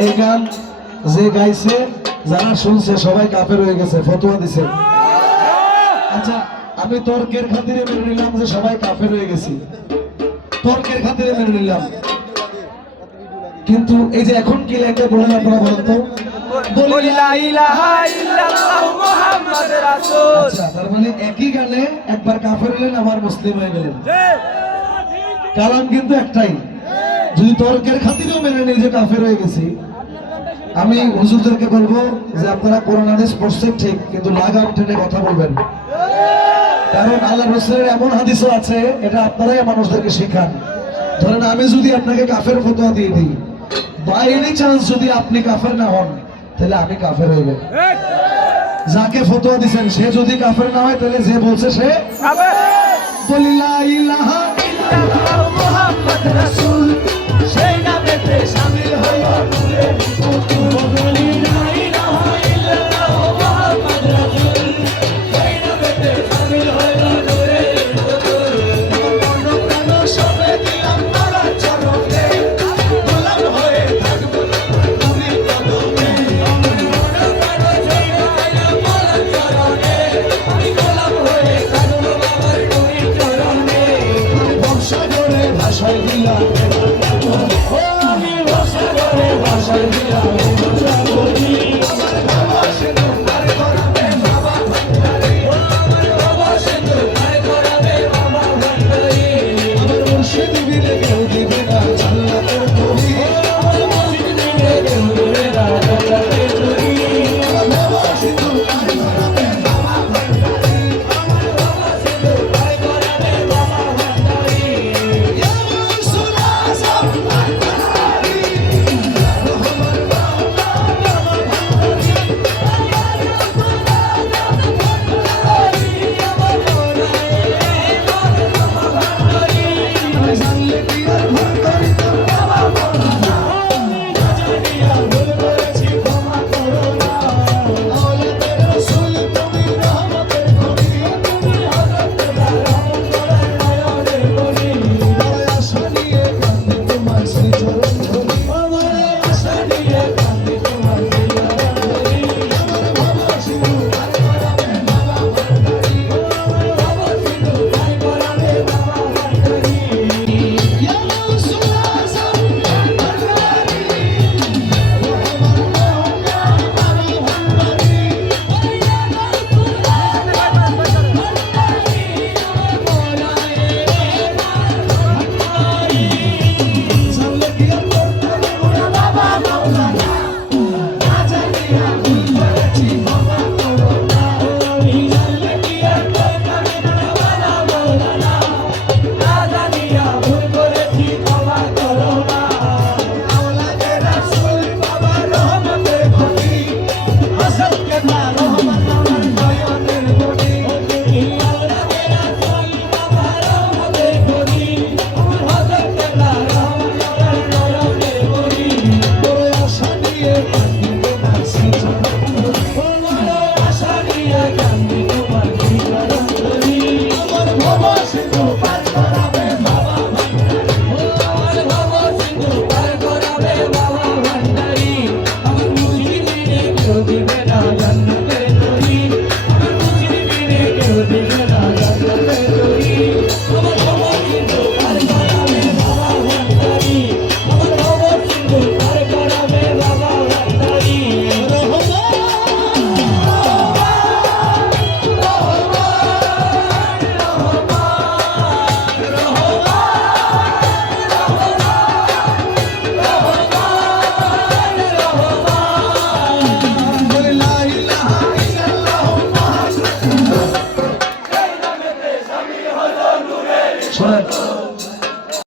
এই গান যে গাইছে যারা শুনছে সবাই কাফের হয়ে গেছে, ফতোয়া দিছে। আচ্ছা আমি তর্কের খাতিরে মেনে নিলাম যে সবাই কাফের হয়ে গেছি, তর্কের খাতিরে মেনে নিলাম, কিন্তু এই যে এখন কি লাইনটা বলেন আপনারা বলেন তো? আচ্ছা তার মানে একই গানে একবার কাফের হলেন আবার মুসলিম হয়ে গেলেন, কালাম কিন্তু একটাই। যদি তর্কের খাতিরেও মেনে নিই যে কাফের হয়ে গেছি, আমি হুজুরদেরকে বলবো যে আপনারা কোরআন হাদিস পড়ছেন ঠিক, কিন্তু লাগাম টেনে কথা বলবেন, কারণ আল্লাহ রাসূলের এমন হাদিসও আছে এটা আপনারাই মানুষদেরকে শেখান। ধরেন আমি যদি আপনাকে কাফের ফতোয়া দিয়ে দিই, বাই এনি চান্স যদি আপনি কাফের না হন তাহলে আমি কাফের হয়ে গেল। যাকে ফতোয়া দিবেন সে যদি কাফের না হয় তাহলে যে বলছে সে কাফের। বলি লা ইলাহা ইল্লাল্লাহ মুহাম্মদ রাসূল, সেই নামেতে শামিল হইয়া নূরে বলি লা ইলাহা ইল্লাল্লাহ মুহাম্মদ রাসূল, সেই নামেতে শামিল হইয়া নূরে মন প্রাণ সবে দিলাম তার চরণে, গোলাম হয়ে থাকব তুমি কদমে। মন প্রাণ সবে দিলাম তার চরণে, আমি গোলাম হয়ে থাকব বাবার তুমি চরণে। বংশ ধরে ভাষায় দিলাম, আমি ভাষা ধরে ভাষায় দিলাম,